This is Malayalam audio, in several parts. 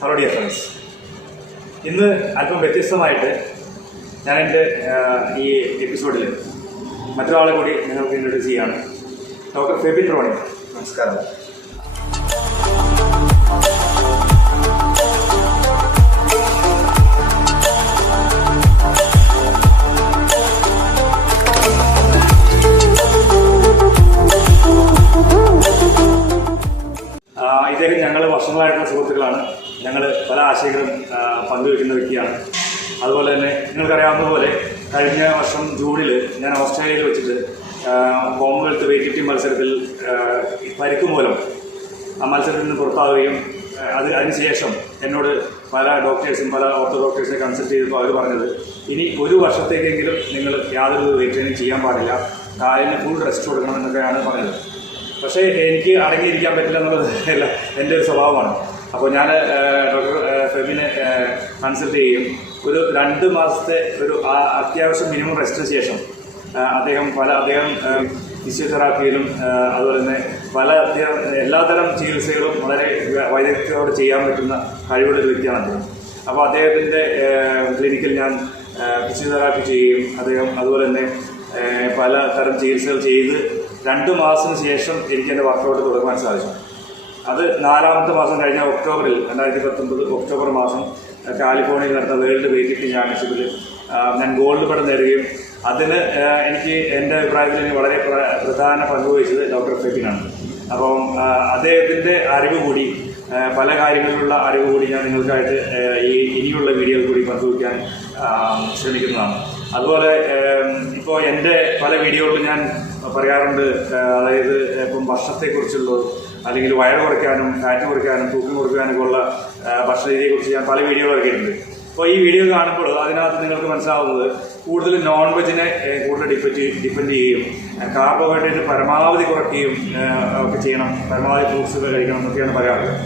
ഹലോ ഡിയർ ഫ്രണ്ട്സ്, ഇന്ന് അല്പം വ്യത്യസ്തമായിട്ട് ഞാൻ എൻ്റെ ഈ എപ്പിസോഡിൽ മറ്റൊരാളെ കൂടി നിങ്ങൾക്ക് ഇൻട്രൊഡ്യൂസ് ചെയ്യുകയാണ്. ഡോക്ടർ ഫെബിൻ റോണി. നമസ്കാരം. ഇദ്ദേഹം ഞങ്ങൾ വർഷങ്ങളായിട്ടുള്ള സുഹൃത്തുക്കളാണ്. ഞങ്ങൾ പല ആശയങ്ങളും പങ്കുവയ്ക്കുന്ന വ്യക്തിയാണ്. അതുപോലെ തന്നെ നിങ്ങൾക്കറിയാവുന്ന പോലെ കഴിഞ്ഞ വർഷം ജൂണിൽ ഞാൻ ഓസ്ട്രേലിയയിൽ വെച്ചിട്ട് കോമൺവെൽത്ത് വെയ്റ്റ് ലിഫ്റ്റിംഗ് മത്സരത്തിൽ പരിക്ക് മൂലം ആ മത്സരത്തിൽ നിന്ന് പുറത്താവുകയും അതിനുശേഷം എന്നോട് പല ഡോക്ടേഴ്സും പല ഓർത്തോ ഡോക്ടേഴ്സിനെ കൺസൾട്ട് ചെയ്തപ്പോൾ അവർ പറഞ്ഞത് ഇനി ഒരു വർഷത്തേക്കെങ്കിലും നിങ്ങൾ യാതൊരു വെയ്റ്റ് ട്രെയിനിങ് ചെയ്യാൻ പാടില്ല, കാലിന് ഫുൾ റെസ്റ്റ് കൊടുക്കണം എന്നൊക്കെയാണ് പറഞ്ഞത്. പക്ഷേ എനിക്ക് അടങ്ങിയിരിക്കാൻ പറ്റില്ല എന്നുള്ളത് എൻ്റെ ഒരു സ്വഭാവമാണ്. അപ്പോൾ ഞാൻ ഡോക്ടർ ഫെബിനെ കൺസൾട്ട് ചെയ്യും. ഒരു 2 മാസത്തെ ഒരു അത്യാവശ്യം മിനിമം റെസ്റ്റിന് ശേഷം അദ്ദേഹം ഫിസിയോതെറാപ്പിയിലും അതുപോലെ തന്നെ എല്ലാതരം ചികിത്സകളും വളരെ വൈദഗ്ധ്യത്തോടെ ചെയ്യാൻ പറ്റുന്ന കഴിവുള്ളൊരു വ്യക്തിയാണ് അദ്ദേഹം. അപ്പോൾ അദ്ദേഹത്തിൻ്റെ ക്ലിനിക്കിൽ ഞാൻ ഫിസിയോതെറാപ്പി ചെയ്യുകയും അതുപോലെ തന്നെ പലതരം ചികിത്സകൾ ചെയ്ത് 2 മാസത്തിന് ശേഷം എനിക്ക് എൻ്റെ വർക്കൗട്ട് തുടങ്ങാൻ സാധിച്ചു. അത് 4ാമത്തെ മാസം കഴിഞ്ഞ ഒക്ടോബറിൽ 2019 ഒക്ടോബർ മാസം കാലിഫോർണിയയിൽ നടന്ന വേൾഡ് വെയ്റ്റ് ലിഫ്റ്റിംഗ് ചാമ്പ്യൻഷിപ്പിൽ ഞാൻ ഗോൾഡ് മെഡൽ നേടുകയും അതിന് എനിക്ക് എൻ്റെ അഭിപ്രായത്തിൽ വളരെ പ്രധാന പങ്ക് വഹിച്ചത് ഡോക്ടർ ഫെബിനാണ്. അപ്പം അദ്ദേഹത്തിൻ്റെ അറിവ് കൂടി പല കാര്യങ്ങളിലുള്ള അറിവ് കൂടി ഞാൻ നിങ്ങൾക്കായിട്ട് ഇനിയുള്ള വീഡിയോയിൽ കൂടി പങ്കുവയ്ക്കാൻ ശ്രമിക്കുന്നതാണ്. അതുപോലെ ഇപ്പോൾ എൻ്റെ പല വീഡിയോകളിൽ ഞാൻ പറയാറുണ്ട്, അതായത് ഇപ്പം ഭക്ഷണത്തെക്കുറിച്ചുള്ളത് അല്ലെങ്കിൽ വയറ് കുറയ്ക്കാനും ഫാറ്റ് കുറയ്ക്കാനും തൂക്കം കുറയ്ക്കാനൊക്കെ ഉള്ള ഭക്ഷണ രീതിയെക്കുറിച്ച് ഞാൻ പല വീഡിയോകളൊക്കെ ഉണ്ട്. അപ്പോൾ ഈ വീഡിയോ കാണുമ്പോൾ അതിനകത്ത് നിങ്ങൾക്ക് മനസ്സിലാവുന്നത് കൂടുതൽ നോൺ വെജിനെ കൂടുതൽ ഡിപ്പെൻഡ് ചെയ്യുകയും കാർബോഹൈഡ്രേറ്റ് പരമാവധി കുറയ്ക്കുകയും ഒക്കെ ചെയ്യണം, പരമാവധി ഫ്രൂട്ട്സ് ഒക്കെ കഴിക്കണം എന്നൊക്കെയാണ് പറയാറുള്ളത്.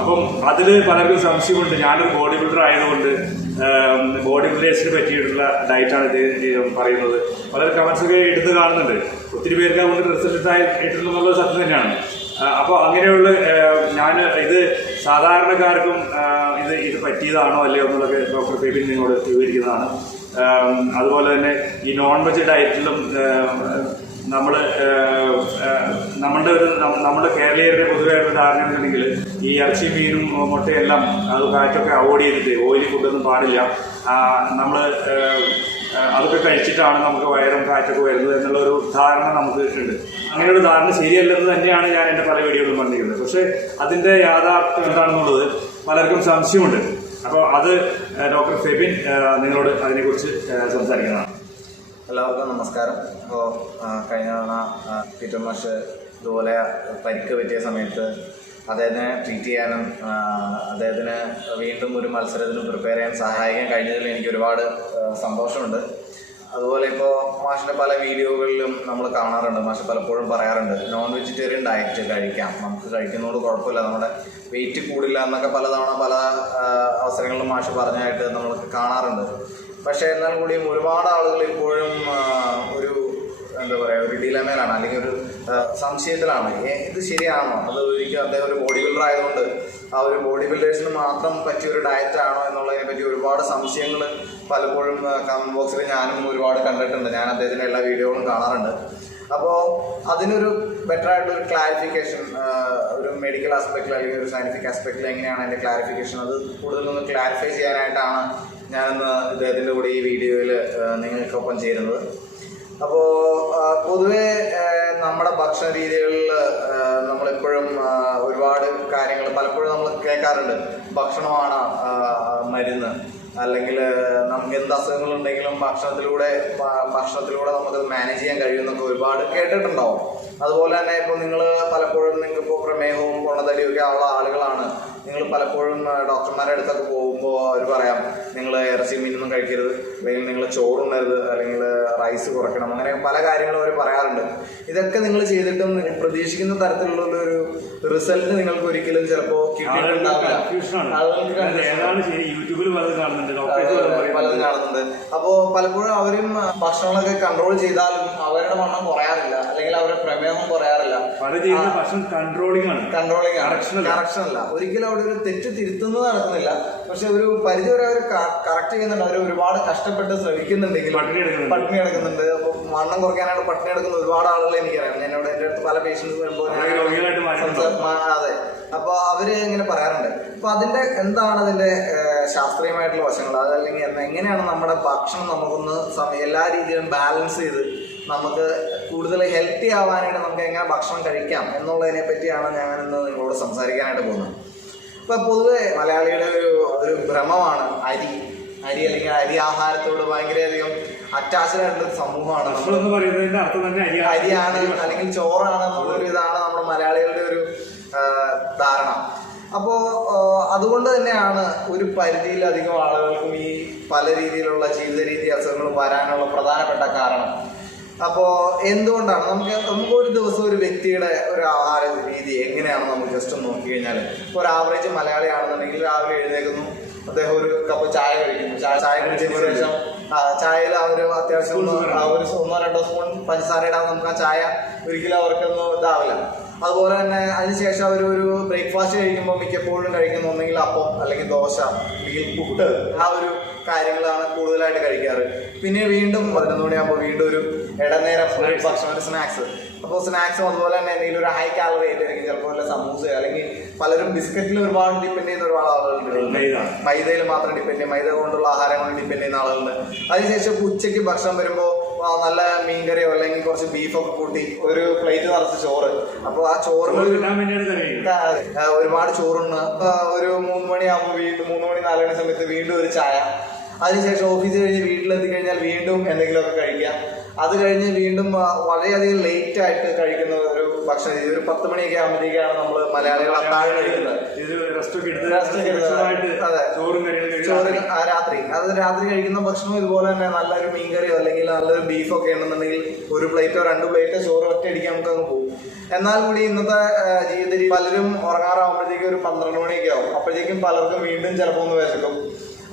അപ്പം അതിൽ പലർക്കും സംശയമുണ്ട്. ഞാനൊരു ബോഡി ബിൽഡർ ആയതുകൊണ്ട് ബോഡി ബിൽഡേഴ്സിന് പറ്റിയിട്ടുള്ള ഡയറ്റാണ് ഇത് പറയുന്നത്. വളരെ കമൻസൊക്കെ എടുത്ത് കാണുന്നുണ്ട്. ഒത്തിരി പേർക്ക് അതുകൊണ്ട് റിസൾട്ട് ആയിട്ടുണ്ടെന്നുള്ളത് സത്യം തന്നെയാണ്. അപ്പോൾ അങ്ങനെയുള്ള ഞാൻ ഇത് സാധാരണക്കാർക്കും ഇത് പറ്റിയതാണോ അല്ലയോ എന്നുള്ളതൊക്കെ ഡോക്ടർ ഫെബിൻ നിങ്ങളോട് വിവരിക്കുന്നതാണ്. അതുപോലെ തന്നെ ഈ നോൺ വെജ് ഡയറ്റിലും നമ്മുടെ കേരളീയരുടെ പൊതുവെ ഒരു ധാരണ എന്നുണ്ടെങ്കിൽ ഈ ഇറച്ചി മീനും മുട്ടയെല്ലാം അത് കാറ്റൊക്കെ അവോയ്ഡ് ചെയ്തിട്ട് ഓയിലി ഫുഡൊന്നും പാടില്ല, നമ്മൾ അതൊക്കെ കഴിച്ചിട്ടാണ് നമുക്ക് വയറും കാറ്റൊക്കെ വരുന്നത് എന്നുള്ളൊരു ധാരണ നമുക്ക് ഉണ്ട്. അങ്ങനെ ഒരു ധാരണ ശരിയല്ലെന്ന് തന്നെയാണ് ഞാൻ എൻ്റെ പല വീഡിയോകളും പറഞ്ഞിരിക്കുന്നത്. പക്ഷേ അതിൻ്റെ യാഥാർത്ഥ്യം എന്താണെന്നുള്ളത് പലർക്കും സംശയമുണ്ട്. അപ്പോൾ അത് ഡോക്ടർ ഫെബിൻ നിങ്ങളോട് അതിനെക്കുറിച്ച് സംസാരിക്കുന്നതാണ്. എല്ലാവർക്കും നമസ്കാരം. അപ്പോൾ കഴിഞ്ഞ തവണ പീറ്റർ മാഷ് ഇതുപോലെ പരിക്ക് പറ്റിയ സമയത്ത് അദ്ദേഹത്തിനെ ട്രീറ്റ് ചെയ്യാനും അദ്ദേഹത്തിന് വീണ്ടും ഒരു മത്സരത്തിന് പ്രിപ്പയർ ചെയ്യാൻ സഹായിക്കാൻ കഴിഞ്ഞതിൽ എനിക്ക് ഒരുപാട് സന്തോഷമുണ്ട്. അതുപോലെ ഇപ്പോൾ മാഷിൻ്റെ പല വീഡിയോകളിലും നമ്മൾ കാണാറുണ്ട്, മാഷ് പലപ്പോഴും പറയാറുണ്ട് നോൺ വെജിറ്റേറിയൻ ഡയറ്റ് കഴിക്കാം, നമുക്ക് കഴിക്കുന്നതുകൊണ്ട് കുഴപ്പമില്ല, നമ്മുടെ വെയിറ്റ് കൂടില്ല എന്നൊക്കെ പലതവണ പല അവസരങ്ങളിലും മാഷ് പറഞ്ഞായിട്ട് നമ്മൾ കാണാറുണ്ട്. പക്ഷേ എന്നാൽ കൂടിയും ഒരുപാട് ആളുകൾ ഇപ്പോഴും ഒരു ഒരു ഡിലമയിലാണ്, അല്ലെങ്കിൽ ഒരു സംശയത്തിലാണ്. ഇത് ശരിയാണോ, അത് ഒരിക്കലും അദ്ദേഹം ഒരു ബോഡി ബിൽഡർ ആയതുകൊണ്ട് ആ ഒരു ബോഡി ബിൽഡേഴ്സിന് മാത്രം പറ്റിയൊരു ഡയറ്റാണോ എന്നുള്ളതിനെ പറ്റി ഒരുപാട് സംശയങ്ങൾ പലപ്പോഴും കമൻറ്റ് ബോക്സിൽ ഞാനും ഒരുപാട് കണ്ടിട്ടുണ്ട്. ഞാൻ അദ്ദേഹത്തിൻ്റെ എല്ലാ വീഡിയോകളും കാണാറുണ്ട്. അപ്പോൾ അതിനൊരു ബെറ്റർ ആയിട്ടൊരു ക്ലാരിഫിക്കേഷൻ, ഒരു മെഡിക്കൽ ആസ്പെക്റ്റിൽ അല്ലെങ്കിൽ ഒരു സയൻറ്റിഫിക് ആസ്പെക്റ്റിൽ എങ്ങനെയാണ് അതിൻ്റെ ക്ലാരിഫിക്കേഷൻ, അത് കൂടുതലൊന്ന് ക്ലാരിഫൈ ചെയ്യാനായിട്ടാണ് ഞാനിന്ന് ഇദ്ദേഹത്തിൻ്റെ കൂടെ ഈ വീഡിയോയിൽ നിങ്ങൾക്കൊപ്പം ചേരുന്നത്. അപ്പോൾ പൊതുവെ നമ്മുടെ ഭക്ഷണ രീതികളിൽ നമ്മളെപ്പോഴും ഒരുപാട് കാര്യങ്ങൾ പലപ്പോഴും നമ്മൾ കേൾക്കാറുണ്ട്. ഭക്ഷണമാണ് മരുന്ന്, അല്ലെങ്കിൽ നമുക്ക് എന്ത് അസുഖങ്ങളുണ്ടെങ്കിലും ഭക്ഷണത്തിലൂടെ നമുക്ക് മാനേജ് ചെയ്യാൻ കഴിയുമെന്നൊക്കെ ഒരുപാട് കേട്ടിട്ടുണ്ടാവും. അതുപോലെ തന്നെ ഇപ്പോൾ നിങ്ങൾ പലപ്പോഴും നിങ്ങൾക്കിപ്പോൾ പ്രമേഹവും പൊണ്ണത്തടിയൊക്കെ ഉള്ള ആളുകളാണ്, നിങ്ങൾ പലപ്പോഴും ഡോക്ടർമാരുടെ അടുത്തൊക്കെ പോകുമ്പോൾ അവർ പറയാം നിങ്ങൾ ഇറച്ചി മീനൊന്നും കഴിക്കരുത്, അല്ലെങ്കിൽ നിങ്ങൾ ചോറുണ്ണരുത്, അല്ലെങ്കിൽ റൈസ് കുറയ്ക്കണം, അങ്ങനെ പല കാര്യങ്ങളും അവർ പറയാറുണ്ട്. ഇതൊക്കെ നിങ്ങൾ ചെയ്തിട്ടും പ്രതീക്ഷിക്കുന്ന തരത്തിലുള്ള ഒരു റിസൾട്ട് നിങ്ങൾക്ക് ഒരിക്കലും ചിലപ്പോൾ കിട്ടിയിട്ടുണ്ടാവില്ല. പലതും കാണുന്നുണ്ട്. അപ്പോൾ പലപ്പോഴും അവരും ഭക്ഷണങ്ങളൊക്കെ കൺട്രോൾ ചെയ്താലും അവരുടെ വണ്ണം കുറയാറില്ല, അല്ലെങ്കിൽ അവരുടെ പ്രമേഹം കുറയാറില്ല. ചെയ്യുന്ന ഭക്ഷണം കൺട്രോളിംഗ് ആണ്, കറക്ഷൻ അല്ല. ഒരിക്കലും അവിടെ ഒരു തെറ്റ് തിരുത്തുന്നത് നടക്കുന്നില്ല. പക്ഷെ ഒരു പരിധി വരെ അവർ കറക്റ്റ് ചെയ്യുന്നുണ്ട്. അവർ ഒരുപാട് കഷ്ടപ്പെട്ട് ശ്രമിക്കുന്നുണ്ടെങ്കിൽ പട്ടിണി എടുക്കുന്നുണ്ട്. അപ്പൊ വണ്ണം കുറയ്ക്കാനായിട്ട് പട്ടിണി എടുക്കുന്ന ഒരുപാട് ആളുകളെ എനിക്കറിയാം. എന്നോട് എൻ്റെ അടുത്ത് പല പേഷ്യൻസ് വരുമ്പോൾ അതെ, അപ്പൊ അവര് ഇങ്ങനെ പറയാറുണ്ട്. അപ്പൊ അതിന്റെ എന്താണ് അതിന്റെ ശാസ്ത്രീയമായിട്ടുള്ള വശങ്ങൾ, അതല്ലെങ്കിൽ എങ്ങനെയാണ് നമ്മുടെ ഭക്ഷണം നമുക്കൊന്ന് എല്ലാ രീതിയിലും ബാലൻസ് ചെയ്ത് നമുക്ക് കൂടുതൽ ഹെൽത്തി ആവാനായിട്ട് നമുക്ക് എങ്ങനെ ഭക്ഷണം കഴിക്കാം എന്നുള്ളതിനെ പറ്റിയാണ് ഞാൻ ഇന്ന് നിങ്ങളോട് സംസാരിക്കാനായിട്ട് പോകുന്നത്. ഇപ്പൊ പൊതുവെ മലയാളിയുടെ ഒരു ഭ്രമമാണ് അരി അല്ലെങ്കിൽ അരി ആഹാരത്തോട് ഭയങ്കരധികം അറ്റാച്ച്ഡ് ആയിട്ടുള്ള സമൂഹമാണ്. അരിയാണ് അല്ലെങ്കിൽ ചോറാണ് എന്നുള്ളൊരു ഇതാണ് നമ്മുടെ മലയാളികളുടെ ഒരു ധാരണ. അപ്പോ അതുകൊണ്ട് തന്നെയാണ് ഒരു പരിധിയിലധികം ആളുകൾക്കും ഈ പല രീതിയിലുള്ള ജീവിത രീതി അസുഖങ്ങൾ വരാനുള്ള പ്രധാനപ്പെട്ട കാരണം. അപ്പോൾ എന്തുകൊണ്ടാണ് നമുക്ക് ഒരു ദിവസം ഒരു വ്യക്തിയുടെ ഒരു ആഹാര രീതി എങ്ങനെയാണ് നമുക്ക് ജസ്റ്റ് ഒന്ന് നോക്കി കഴിഞ്ഞാൽ, ഒരു ആവറേജ് മലയാളിയാണെന്നുണ്ടെങ്കിൽ രാവിലെ എഴുന്നേൽക്കുന്നു, അദ്ദേഹം ഒരു കപ്പ് ചായ കഴിക്കുന്നു. ചായ കുടിച്ചതിന് ശേഷം ചായയിൽ അവർ അത്യാവശ്യം ഒരു 1-2 സ്പൂൺ പഞ്ചസാര ഇടാൻ നമുക്ക് ആ ചായ ഒരിക്കലും അവർക്കൊന്നും ഇതാവില്ല. അതുപോലെ തന്നെ അതിനുശേഷം അവർ ഒരു ബ്രേക്ക്ഫാസ്റ്റ് കഴിക്കുമ്പോൾ മിക്കപ്പോഴും കഴിക്കുന്ന ഒന്നെങ്കിൽ അപ്പം അല്ലെങ്കിൽ ദോശ അല്ലെങ്കിൽ പുട്ട്, ആ ഒരു കാര്യങ്ങളാണ് കൂടുതലായിട്ട് കഴിക്കാറ്. പിന്നെ വീണ്ടും 11 മണിയാകുമ്പോൾ വീണ്ടും ഒരു ഇടനേരം ഭക്ഷണം, ഒരു സ്നാക്സ്. അപ്പോൾ സ്നാക്സും അതുപോലെ തന്നെ എന്തെങ്കിലും ഒരു ഹൈ കാലറി ആയിട്ടായിരിക്കും, ചിലപ്പോൾ വല്ല സമൂസ, അല്ലെങ്കിൽ പലരും ബിസ്ക്കറ്റിൽ ഒരുപാട് ഡിപ്പെൻഡ് ചെയ്യുന്ന ഒരുപാട് ആളുകളുണ്ട്. മൈദയിൽ മാത്രം ഡിപ്പെൻഡ് ചെയ്യും, മൈദ കൊണ്ടുള്ള ആഹാരങ്ങൾ ഡിപ്പെൻഡ് ചെയ്യുന്ന ആളുകളുണ്ട്. അതിനുശേഷം ഉച്ചയ്ക്ക് ഭക്ഷണം വരുമ്പോൾ നല്ല മീൻകറിയോ അല്ലെങ്കിൽ കുറച്ച് ബീഫൊക്കെ കൂട്ടി ഒരു പ്ലേറ്റ് നിറച്ച് ചോറ്. അപ്പോൾ ആ ചോറിന് ഒരുപാട് ചോറുണ്ട്. ഒരു 3 മണിയാകുമ്പോൾ വീണ്ടും 3 മണി 4 മണി സമയത്ത് വീണ്ടും ഒരു ചായ. അതിനുശേഷം ഓഫീസ് കഴിഞ്ഞ് വീട്ടിലെത്തി കഴിഞ്ഞാൽ വീണ്ടും എന്തെങ്കിലുമൊക്കെ കഴിക്കുക. അത് കഴിഞ്ഞ് വീണ്ടും വളരെയധികം ലേറ്റ് ആയിട്ട് കഴിക്കുന്ന ഒരു ഭക്ഷണ രീതി. ഒരു 10 മണിയൊക്കെ ആകുമ്പോഴത്തേക്കാണ് നമ്മൾ മലയാളികൾ അത്താഴം കഴിക്കുന്നത്. അതെ, ചോറ് രാത്രി കഴിക്കുന്ന ഭക്ഷണം ഇതുപോലെ തന്നെ നല്ലൊരു മീൻകറിയോ അല്ലെങ്കിൽ നല്ലൊരു ബീഫൊക്കെ ഉണ്ടെന്നുണ്ടെങ്കിൽ ഒരു പ്ലേറ്റോ 2 പ്ലേറ്റോ ചോറ് ഒറ്റയടിക്കാൻ നമുക്ക് അങ്ങ് പോകും. എന്നാൽ കൂടി ഇന്നത്തെ ജീവിത രീതി പലരും ഉറങ്ങാറാകുമ്പോഴത്തേക്കും ഒരു 12 മണിയൊക്കെ ആവും. അപ്പോഴത്തേക്കും പലർക്കും വീണ്ടും ചിലപ്പോൾ ഒന്ന് വിശക്കും.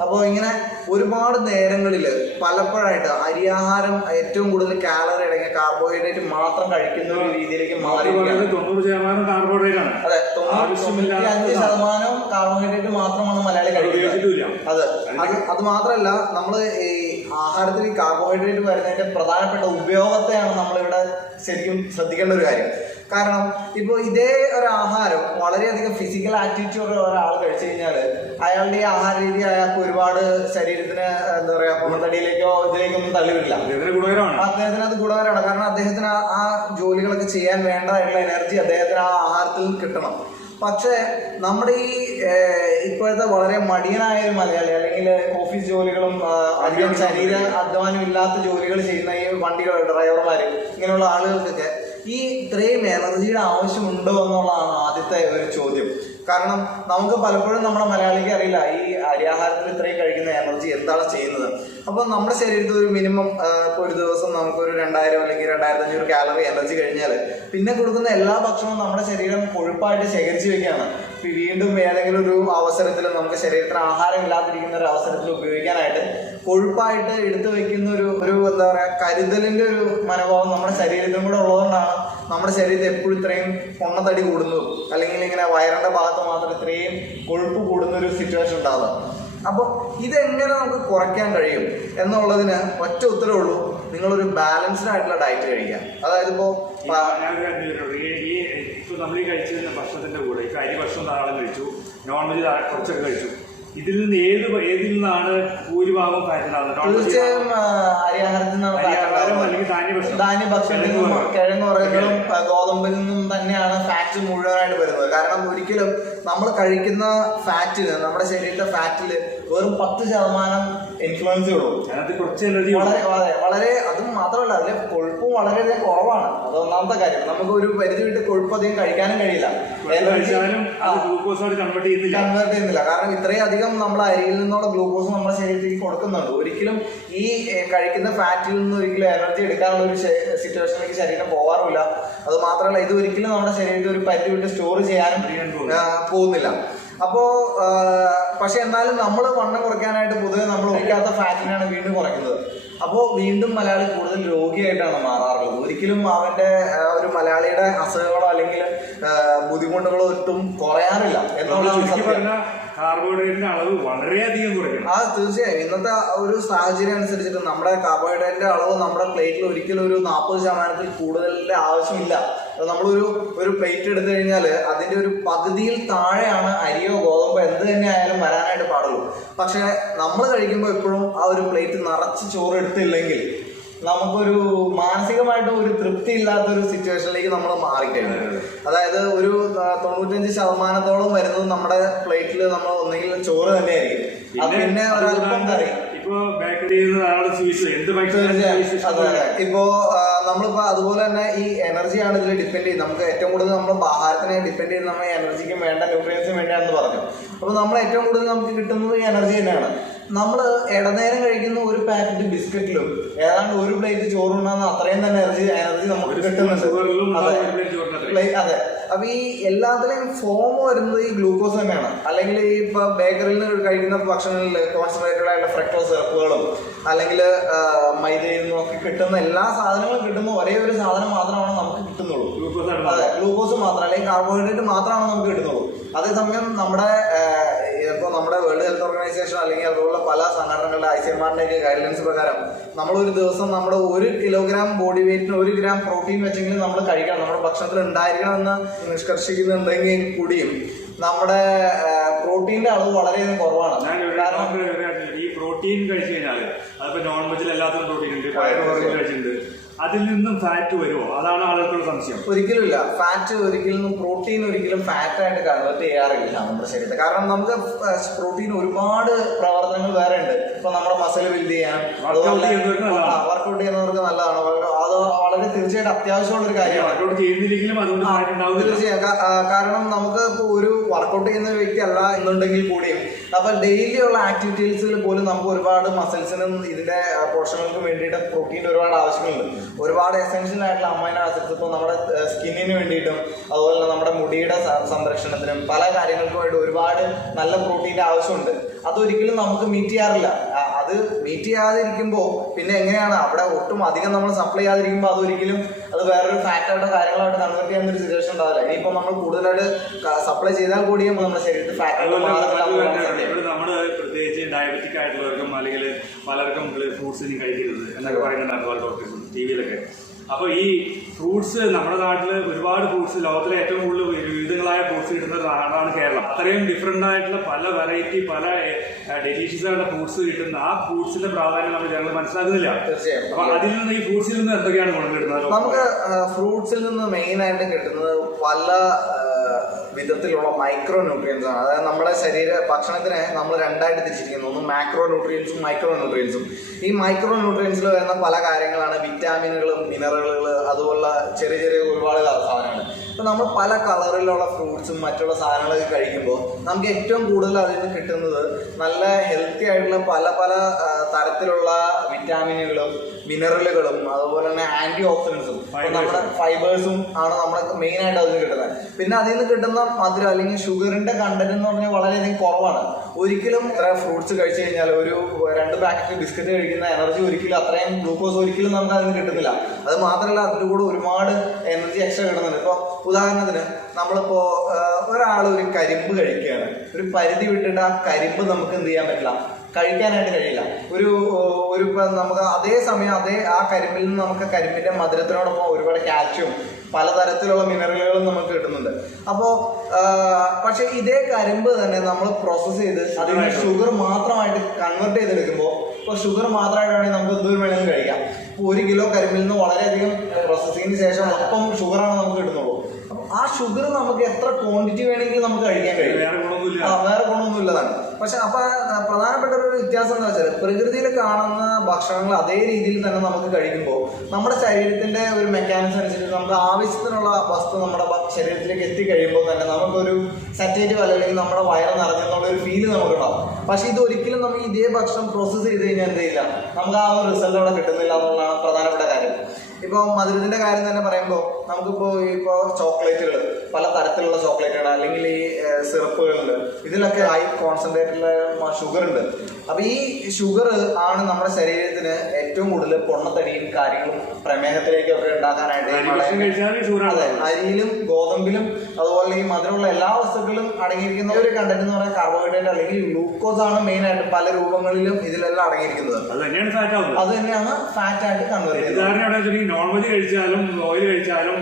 അപ്പോൾ ഇങ്ങനെ ഒരുപാട് നേരങ്ങളിൽ പലപ്പോഴായിട്ട് അരിയാഹാരം ഏറ്റവും കൂടുതൽ കാലറി അടങ്ങിയ കാർബോഹൈഡ്രേറ്റ് മാത്രം കഴിക്കുന്ന ഒരു രീതിയിലേക്ക് മാറി. അതെ, 95% കാർബോഹൈഡ്രേറ്റ് മാത്രമാണ് മലയാളി കഴിക്കുന്നത്. അത് മാത്രമല്ല, നമ്മൾ ഈ ആഹാരത്തിൽ ഈ കാർബോഹൈഡ്രേറ്റ് വരുന്നതിന്റെ പ്രധാനപ്പെട്ട ഉപയോഗത്തെയാണ് നമ്മളിവിടെ ശരിക്കും ശ്രദ്ധിക്കേണ്ട ഒരു കാര്യം. കാരണം ഇപ്പോൾ ഇതേ ഒരു ആഹാരം വളരെയധികം ഫിസിക്കൽ ആക്ടിവിറ്റി ഉള്ള ഒരാൾ കഴിച്ചു കഴിഞ്ഞാൽ അയാളുടെ ഈ ആഹാര രീതി അയാൾക്ക് ഒരുപാട് ശരീരത്തിന് എന്താ പറയുക പൊണ്ണത്തടിയിലേക്കോ ഇതിലേക്കൊന്നും തള്ളിവിടില്ല. അദ്ദേഹത്തിന് അത് ഗുണകരമാണ്. കാരണം അദ്ദേഹത്തിന് ആ ജോലികളൊക്കെ ചെയ്യാൻ വേണ്ടതായിട്ടുള്ള എനർജി അദ്ദേഹത്തിന് ആ ആഹാരത്തിൽ കിട്ടണം. പക്ഷേ നമ്മുടെ ഈ ഇപ്പോഴത്തെ വളരെ മടിയനായ ഒരു മലയാളി അല്ലെങ്കിൽ ഓഫീസ് ജോലികളും അധികം ശരീര അധ്വാനം ഇല്ലാത്ത ജോലികൾ ചെയ്യുന്ന ഈ വണ്ടികൾ ഡ്രൈവർമാർ ഇങ്ങനെയുള്ള ആളുകൾക്കൊക്കെ ഈ ഇത്രയും എനർജിയുടെ ആവശ്യമുണ്ടോ എന്നുള്ളതാണ് ആദ്യത്തെ ഒരു ചോദ്യം. കാരണം നമുക്ക് പലപ്പോഴും നമ്മുടെ മലയാളിക്ക് അറിയില്ല ഈ അരിയാഹാരത്തിൽ ഇത്രയും കഴിക്കുന്ന എനർജി എന്താണ് ചെയ്യുന്നത്. അപ്പോൾ നമ്മുടെ ശരീരത്തിൽ ഒരു മിനിമം ഇപ്പോൾ ഒരു ദിവസം നമുക്കൊരു 2000 അല്ലെങ്കിൽ 2500 കാലറി എനർജി കഴിഞ്ഞാൽ പിന്നെ കൊടുക്കുന്ന എല്ലാ ഭക്ഷണവും നമ്മുടെ ശരീരം കൊഴുപ്പായിട്ട് ശേഖരിച്ച് വെക്കുകയാണ്. വീണ്ടും ഏതെങ്കിലും ഒരു അവസരത്തിൽ നമുക്ക് ശരീരത്തിന് ആഹാരം ഇല്ലാതിരിക്കുന്ന ഒരു അവസരത്തിൽ ഉപയോഗിക്കാനായിട്ട് കൊഴുപ്പായിട്ട് എടുത്തു വെക്കുന്ന ഒരു എന്താ പറയുക കരുതലിൻ്റെ ഒരു മനോഭാവം നമ്മുടെ ശരീരത്തിനും കൂടെ ഉള്ളതുകൊണ്ടാണ് നമ്മുടെ ശരീരത്തിൽ എപ്പോഴും ഇത്രയും പൊണ്ണത്തടി കൂടുന്നതും അല്ലെങ്കിൽ ഇങ്ങനെ വയറിൻ്റെ ഭാഗത്ത് മാത്രം ഇത്രയും കൊഴുപ്പ് കൂടുന്ന ഒരു സിറ്റുവേഷൻ ഉണ്ടാകുക. അപ്പോൾ ഇതെങ്ങനെ നമുക്ക് കുറയ്ക്കാൻ കഴിയും എന്നുള്ളതിന് ഒറ്റ ഉത്തരവേ ഉള്ളൂ, നിങ്ങളൊരു ബാലൻസ്ഡ് ആയിട്ടുള്ള ഡയറ്റ് കഴിക്കുക. അതായത് ഇപ്പോൾ നമ്മൾ ഈ കഴിച്ചിരുന്ന ഭക്ഷണത്തിന്റെ കൂടെ ഇപ്പൊ അരി ഭക്ഷണം ധാരാളം കഴിച്ചു, നോൺ വെജ് കുറച്ചൊക്കെ കഴിച്ചു, ഇതിൽ നിന്ന് ഏതിൽ നിന്നാണ് ഭൂരിഭാഗം ഫാറ്റുണ്ടാകുന്നത്? തീർച്ചയായും അരിയാഹാരത്തിൽ നിന്നാണ്. ധാന്യഭക്ഷണത്തിൽ കിഴങ്ങ് വർഗ്ഗങ്ങളും ഗോതമ്പിൽ നിന്നും തന്നെയാണ് ഫാറ്റ് മുഴുവനായിട്ട് വരുന്നത്. കാരണം ഒരിക്കലും നമ്മൾ കഴിക്കുന്ന ഫാറ്റിന് നമ്മുടെ ശരീരത്തെ ഫാറ്റിൽ വെറും 10% ഇൻഫ്ലുവൻസ് ഉള്ളൂ. വളരെ അതും മാത്രമല്ല അതിലെ കൊഴുപ്പും വളരെയധികം കുറവാണ്. അത് ഒന്നാമത്തെ കാര്യം. നമുക്ക് ഒരു പരിധി വിട്ട് കൊഴുപ്പ് അധികം കഴിക്കാനും കഴിയില്ല, കൺവേർട്ട് ചെയ്യുന്നില്ല. കാരണം ഇത്രയും അധികം നമ്മൾ അരിയിൽ നിന്നുള്ള ഗ്ലൂക്കോസ് നമ്മുടെ ശരീരത്തിലേക്ക് കൊടുക്കുന്നുണ്ട്. ഒരിക്കലും ഈ കഴിക്കുന്ന ഫാറ്റിൽ നിന്ന് ഒരിക്കലും എനർജി എടുക്കാനുള്ള ഒരു സിറ്റുവേഷനിലേക്ക് ശരീരം പോകാറില്ല. അത് മാത്രമല്ല ഇത് ഒരിക്കലും നമ്മുടെ ശരീരത്തിൽ ഒരു പരിധി വിട്ട് സ്റ്റോർ ചെയ്യാനും പോകുന്നില്ല. അപ്പോൾ പക്ഷെ എന്നാലും നമ്മൾ വണ്ണം കുറയ്ക്കാനായിട്ട് പൊതുവെ നമ്മൾ ഒഴിക്കാത്ത ഫാറ്റിനാണ് വീണ്ടും കുറയ്ക്കുന്നത്. അപ്പോൾ വീണ്ടും മലയാളി കൂടുതൽ രോഗിയായിട്ടാണ് മാറാറുള്ളത്. ഒരിക്കലും അവന്റെ ഒരു മലയാളിയുടെ അസുഖങ്ങളോ അല്ലെങ്കിൽ ബുദ്ധിമുട്ടുകളോ ഒട്ടും കുറയാറില്ല എന്നുള്ളതാണ് സത്യം. കാർബോഹൈഡ്രേറ്റിന്റെ അളവ് വളരെയധികം കുറയ്ക്കണം. തീർച്ചയായും ഇന്നത്തെ ഒരു സാഹചര്യം അനുസരിച്ചിട്ട് നമ്മുടെ കാർബോഹൈഡ്രേറ്റിന്റെ അളവ് നമ്മുടെ പ്ലേറ്റിൽ ഒരിക്കലും ഒരു 40% കൂടുതലിന്റെ ആവശ്യമില്ല. നമ്മളൊരു പ്ലേറ്റ് എടുത്തു കഴിഞ്ഞാൽ അതിന്റെ ഒരു പകുതിയിൽ താഴെയാണ് അരിയോ ഗോതമ്പോ എന്ത് തന്നെ ആയാലും വരാനായിട്ട് പാടുള്ളൂ. പക്ഷെ നമ്മൾ കഴിക്കുമ്പോൾ എപ്പോഴും ആ ഒരു പ്ലേറ്റ് നിറച്ച് ചോറ് എടുത്തില്ലെങ്കിൽ നമുക്കൊരു മാനസികമായിട്ട് ഒരു തൃപ്തി ഇല്ലാത്ത ഒരു സിറ്റുവേഷനിലേക്ക് നമ്മൾ മാറിക്കഴിഞ്ഞു. അതായത് ഒരു 95% വരുന്നത് നമ്മുടെ പ്ലേറ്റിൽ നമ്മൾ ഒന്നെങ്കിൽ ചോറ് തന്നെ ആയിരിക്കും, പിന്നെ ഒരല്പം കറി. ഇപ്പോ നമ്മളിപ്പോ അതുപോലെ തന്നെ ഈ എനർജിയാണ് ഇതിൽ ഡിപ്പെൻഡ് ചെയ്യുന്നത്. നമുക്ക് ഏറ്റവും കൂടുതൽ നമ്മൾ ആഹാരത്തിനെ ഡിപ്പെൻഡ് ചെയ്യുന്നത് നമ്മൾ എനർജിക്കും വേണ്ട ന്യൂട്രിയൻസിനും വേണ്ടിയാണെന്ന് പറഞ്ഞു. അപ്പൊ നമ്മൾ ഏറ്റവും കൂടുതൽ നമുക്ക് കിട്ടുന്നത് ഈ എനർജി തന്നെയാണ്. നമ്മൾ ഇടനേരം കഴിക്കുന്ന ഒരു പാക്കറ്റ് ബിസ്ക്കറ്റിലും ഏതാണ്ട് ഒരു പ്ലേറ്റ് ചോറുണ്ടാകുന്ന അത്രയും തന്നെ എനർജി നമുക്ക് കിട്ടുന്നുണ്ട്. അതെ. അപ്പൊ ഈ എല്ലാത്തിലെയും ഫോം വരുന്നത് ഈ ഗ്ലൂക്കോസ് തന്നെയാണ്. അല്ലെങ്കിൽ ഈ ഇപ്പൊ ബേക്കറിയിൽ നിന്ന് കഴിക്കുന്ന ഭക്ഷണങ്ങളിൽ കോൺസെൻട്രേറ്റഡ് ആയിട്ടുള്ള ഫ്രക്ടോസ് സിറപ്പുകളും അല്ലെങ്കിൽ മൈദയിൽ നിന്നൊക്കെ കിട്ടുന്ന എല്ലാ സാധനങ്ങളും കിട്ടുന്ന ഒരേ ഒരു സാധനം മാത്രമാണ് നമുക്ക് കിട്ടുന്നുള്ളൂ. അതെ, ഗ്ലൂക്കോസ് മാത്രം അല്ലെങ്കിൽ കാർബോഹൈഡ്രേറ്റ് മാത്രമാണ് നമുക്ക് കിട്ടുന്നുള്ളൂ. അതേസമയം നമ്മുടെ വേൾഡ് ഹെൽത്ത് ഓർഗനൈസേഷൻ അല്ലെങ്കിൽ അതുപോലുള്ള പല സംഘടനകളുടെ ICMR ഗൈഡ്ലൈൻസ് പ്രകാരം നമ്മളൊരു ദിവസം നമ്മുടെ 1 കിലോഗ്രാം ബോഡി വെയിറ്റിന് 1 ഗ്രാം പ്രോട്ടീൻ വെച്ചെങ്കിലും നമ്മൾ കഴിക്കണം, നമ്മുടെ ഭക്ഷണത്തിൽ ഉണ്ടായിരിക്കണമെന്ന് നിഷ്കർഷിക്കുന്നുണ്ടെങ്കിൽ കൂടിയും നമ്മുടെ പ്രോട്ടീന്റെ അളവ് വളരെയധികം കുറവാണ്. കാരണം ഈ പ്രോട്ടീൻ കഴിച്ചു കഴിഞ്ഞാൽ അതിപ്പോ നോൺ വെജിൽ എല്ലാത്തിനും പ്രോട്ടീൻ ഉണ്ട്, കഴിച്ചിട്ടുണ്ട്, അതിൽ നിന്നും ഫാറ്റ് വരുമോ? അതാണ് ആളുകൾക്കുള്ള സംശയം. ഒരിക്കലുമില്ല. ഫാറ്റ് ഒരിക്കലും പ്രോട്ടീൻ ഒരിക്കലും ഫാറ്റായിട്ട് കൺവേർട്ട് ചെയ്യാറില്ല നമ്മുടെ ശരീരത്തെ. കാരണം നമുക്ക് പ്രോട്ടീൻ ഒരുപാട് പ്രവർത്തനങ്ങൾ വേറെ ഉണ്ട്. ഇപ്പൊ നമ്മുടെ മസിൽ ബിൽഡ് ചെയ്യാൻ, വർക്കൗട്ട് ചെയ്യുന്നവർക്ക് നല്ലതാണ്. അത് വളരെ തീർച്ചയായിട്ടും അത്യാവശ്യമുള്ള ഒരു കാര്യമാണ്. തീർച്ചയായും. കാരണം നമുക്ക് ഇപ്പോൾ ഒരു വർക്കൗട്ട് ചെയ്യുന്ന വ്യക്തി അല്ല എന്നുണ്ടെങ്കിൽ കൂടിയും അപ്പൊ ഡെയിലി ഉള്ള ആക്ടിവിറ്റീസിൽ പോലും നമുക്ക് ഒരുപാട് മസിൽസിനും ഇതിന്റെ പോഷകങ്ങൾക്കും വേണ്ടിയിട്ട് പ്രോട്ടീൻ്റെ ഒരുപാട് ആവശ്യങ്ങളുണ്ട്. ഒരുപാട് എസെൻഷ്യൽ ആയിട്ടുള്ള അമൈനോ ആസിഡ്സ് ഇപ്പോൾ നമ്മുടെ സ്കിന്നിന് വേണ്ടിയിട്ടും അതുപോലെ തന്നെ നമ്മുടെ മുടിയുടെ സംരക്ഷണത്തിനും പല കാര്യങ്ങൾക്കും വേണ്ടി ഒരുപാട് നല്ല പ്രോട്ടീൻ്റെ ആവശ്യമുണ്ട്. അതൊരിക്കലും നമുക്ക് മീറ്റ് ചെയ്യാറില്ല. അത് മീറ്റ് ചെയ്യാതിരിക്കുമ്പോൾ പിന്നെ എങ്ങനെയാണ് അവിടെ ഒട്ടും അധികം നമ്മൾ സപ്ലൈ ചെയ്യാതിരിക്കുമ്പോൾ അതൊരിക്കലും അത് വേറൊരു ഫാറ്റായിട്ട് കാര്യങ്ങളായിട്ട് കൺവേർട്ട് ചെയ്യുന്ന ഒരു സിറ്റുവേഷൻ ഉണ്ടാവില്ല. ഇനിയിപ്പോൾ നമ്മൾ കൂടുതലായിട്ട് സപ്ലൈ ചെയ്താൽ കൂടിയും നമ്മുടെ ശരീരത്തിൽ ഫാറ്റ് നമ്മള് പ്രത്യേകിച്ച് ഡയബറ്റിക് ആയിട്ടുള്ളവർക്കും അല്ലെങ്കിൽ പലർക്കും ഫ്രൂട്ട്സ് ഇനി കഴിക്കരുത് എന്നൊക്കെ പറയുന്നുണ്ടായിരുന്നു പല ഡോക്ടേഴ്സും TV-ലൊക്കെ. അപ്പോൾ ഈ ഫ്രൂട്ട്സ് നമ്മുടെ നാട്ടിൽ ഒരുപാട് ഫ്രൂട്ട്സ്, ലോകത്തിലെ ഏറ്റവും കൂടുതൽ വിവിധങ്ങളായ ഫ്രൂട്ട്സ് കിട്ടുന്ന നാടാണ് കേരളം. അത്രയും ഡിഫറെന്റ് ആയിട്ടുള്ള പല വെറൈറ്റി പല ഡെലീഷ്യസ് ആയിട്ടുള്ള ഫ്രൂട്ട്സ് കിട്ടുന്ന ആ ഫ്രൂട്ട്സിന്റെ പ്രാധാന്യം നമ്മൾ ജനങ്ങൾ മനസ്സിലാക്കുന്നില്ല. അപ്പൊ അതിൽ നിന്ന് ഈ ഫ്രൂട്ട്സിൽ നിന്ന് എന്തൊക്കെയാണ് ഗുണം കിട്ടുന്നത്? നമുക്ക് ഫ്രൂട്ട്സിൽ നിന്ന് മെയിൻ ആയിട്ട് കിട്ടുന്നത് പല വിധത്തിലുള്ള മൈക്രോ ന്യൂട്രിയൻസ് ആണ്. അതായത് നമ്മുടെ ഭക്ഷണത്തിനെ നമ്മൾ രണ്ടായിട്ട് തിരിച്ചിരിക്കുന്നു. ഒന്ന് മാക്രോ ന്യൂട്രിയൻസും മൈക്രോ ന്യൂട്രിയൻസും. ഈ മൈക്രോ ന്യൂട്രിയൻസിൽ വരുന്ന പല കാര്യങ്ങളാണ് വിറ്റാമിനുകളും മിനറലുകൾ, അതുപോലുള്ള ചെറിയ ചെറിയ ഒരുപാട് സാധനങ്ങൾ. ഇപ്പം നമ്മൾ പല കളറിലുള്ള ഫ്രൂട്ട്സും മറ്റുള്ള സാധനങ്ങളൊക്കെ കഴിക്കുമ്പോൾ നമുക്ക് ഏറ്റവും കൂടുതൽ അതിൽ നിന്ന് കിട്ടുന്നത് നല്ല ഹെൽത്തി ആയിട്ടുള്ള പല പല തരത്തിലുള്ള വിറ്റാമിനുകളും മിനറലുകളും അതുപോലെ തന്നെ ആന്റി ഓക്സിഡൻസും നമ്മുടെ ഫൈബേഴ്സും ആണ് നമ്മുടെ മെയിൻ ആയിട്ട് അതിൽ കിട്ടുന്നത്. പിന്നെ അതിൽ നിന്ന് കിട്ടുന്ന മധുരം അല്ലെങ്കിൽ ഷുഗറിന്റെ കണ്ടന്റ് എന്ന് പറഞ്ഞാൽ വളരെയധികം കുറവാണ്. ഒരിക്കലും ഫ്രൂട്ട്സ് കഴിച്ചു കഴിഞ്ഞാൽ ഒരു 2 പാക്കറ്റ് ബിസ്ക്കറ്റ് കഴിക്കുന്ന എനർജി ഒരിക്കലും അത്രയും ഗ്ലൂക്കോസ് ഒരിക്കലും നമുക്ക് അതിന് കിട്ടുന്നില്ല. അത് മാത്രമല്ല അതിൻ്റെ കൂടെ ഒരുപാട് എനർജി എക്സ്ട്രാ കിട്ടുന്നുണ്ട്. ഇപ്പോൾ ഉദാഹരണത്തിന് നമ്മളിപ്പോ ഒരാൾ ഒരു കരിമ്പ് കഴിക്കുകയാണ്, ഒരു പരിധി വിട്ടിട്ട് ആ കരിമ്പ് നമുക്ക് എന്ത് ചെയ്യാൻ പറ്റില്ല, കഴിക്കാനായിട്ട് കഴിയില്ല. ഒരു നമുക്ക് അതേ സമയം ആ കരിമ്പിൽ നിന്ന് നമുക്ക് കരിമ്പിന്റെ മധുരത്തിനോടൊപ്പം ഒരുപാട് കാൽഷ്യം പലതരത്തിലുള്ള മിനറലുകളും നമുക്ക് കിട്ടുന്നുണ്ട്. അപ്പോൾ പക്ഷെ ഇതേ കരിമ്പ് തന്നെ നമ്മൾ പ്രോസസ്സ് ചെയ്ത് അതിന് ഷുഗർ മാത്രമായിട്ട് കൺവേർട്ട് ചെയ്തെടുക്കുമ്പോൾ ഇപ്പോൾ ഷുഗർ മാത്രമായിട്ടാണെങ്കിൽ നമുക്ക് എന്തോരം വേണമെങ്കിലും കഴിക്കാം. ഇപ്പോൾ 1 കിലോ കരിമ്പിൽ നിന്ന് വളരെയധികം പ്രോസസ്സിങ്ങിന് ശേഷം മൊത്തം ഷുഗറാണ് നമുക്ക് കിട്ടുന്നുള്ളൂ. അപ്പോൾ ആ ഷുഗർ നമുക്ക് എത്ര ക്വാണ്ടിറ്റി വേണമെങ്കിലും നമുക്ക് കഴിക്കാൻ കഴിയും, വേറെ ഗുണമൊന്നുമില്ലതാണ്. പക്ഷെ അപ്പൊ പ്രധാനപ്പെട്ട ഒരു വ്യത്യാസം എന്താ വെച്ചാൽ പ്രകൃതിയിൽ കാണുന്ന ഭക്ഷണങ്ങൾ അതേ രീതിയിൽ തന്നെ നമുക്ക് കഴിക്കുമ്പോൾ നമ്മുടെ ശരീരത്തിന്റെ ഒരു മെക്കാനിസം അനുസരിച്ച് നമുക്ക് ആവശ്യത്തിനുള്ള വസ്തു നമ്മുടെ ശരീരത്തിലേക്ക് എത്തിക്കഴിയുമ്പോൾ തന്നെ നമുക്കൊരു സറ്റേറ്റീവ് അല്ലെങ്കിൽ നമ്മുടെ വയറ് നിറഞ്ഞെന്നുള്ള ഒരു ഫീല് നമുക്കുണ്ടാവും. പക്ഷെ ഇത് ഒരിക്കലും നമുക്ക് ഇതേ ഭക്ഷണം പ്രോസസ്സ് ചെയ്ത് കഴിഞ്ഞാൽ എന്ത് ചെയ്യില്ല, നമുക്ക് ആ ഒരു റിസൾട്ട് അവിടെ കിട്ടുന്നില്ല എന്നുള്ളതാണ് പ്രധാനപ്പെട്ട കാര്യം. ഇപ്പോൾ മധുരത്തിൻ്റെ കാര്യം തന്നെ പറയുമ്പോൾ നമുക്കിപ്പോൾ ചോക്ലേറ്റുകൾ, പല തരത്തിലുള്ള ചോക്ലേറ്റുകൾ അല്ലെങ്കിൽ ഈ സിറപ്പുകളുണ്ട്, ഇതിലൊക്കെ ഹൈ കോൺസെൻട്രേറ്റുള്ള ഷുഗർ ഉണ്ട്. അപ്പോൾ ഈ ഷുഗർ ആണ് നമ്മുടെ ശരീരത്തിന് ഏറ്റവും കൂടുതൽ പൊണ്ണത്തടിയും കാര്യങ്ങളും പ്രമേഹത്തിലേക്കൊക്കെ ഉണ്ടാക്കാനായിട്ട്. അതെ, അരിയിലും ഗോതമ്പിലും അതുപോലെ ഈ മധുരമുള്ള എല്ലാ വസ്തുക്കളും അടങ്ങിയിരിക്കുന്ന ഒരു കണ്ടന്റ് എന്ന് പറയുന്നത് കാർബോഹൈഡ്രേറ്റ് അല്ലെങ്കിൽ ഗ്ലൂക്കോസ് ആണ് മെയിൻ ആയിട്ട് പല രൂപങ്ങളിലും ഇതിലെല്ലാം അടങ്ങിയിരിക്കുന്നത്. അത് തന്നെയാണ് ഫാറ്റ് ആയിട്ട് കൺവേർട്ട് ചെയ്യുന്നത്. നോൺവെജ് കഴിച്ചാലും ഓയിൽ കഴിച്ചാലും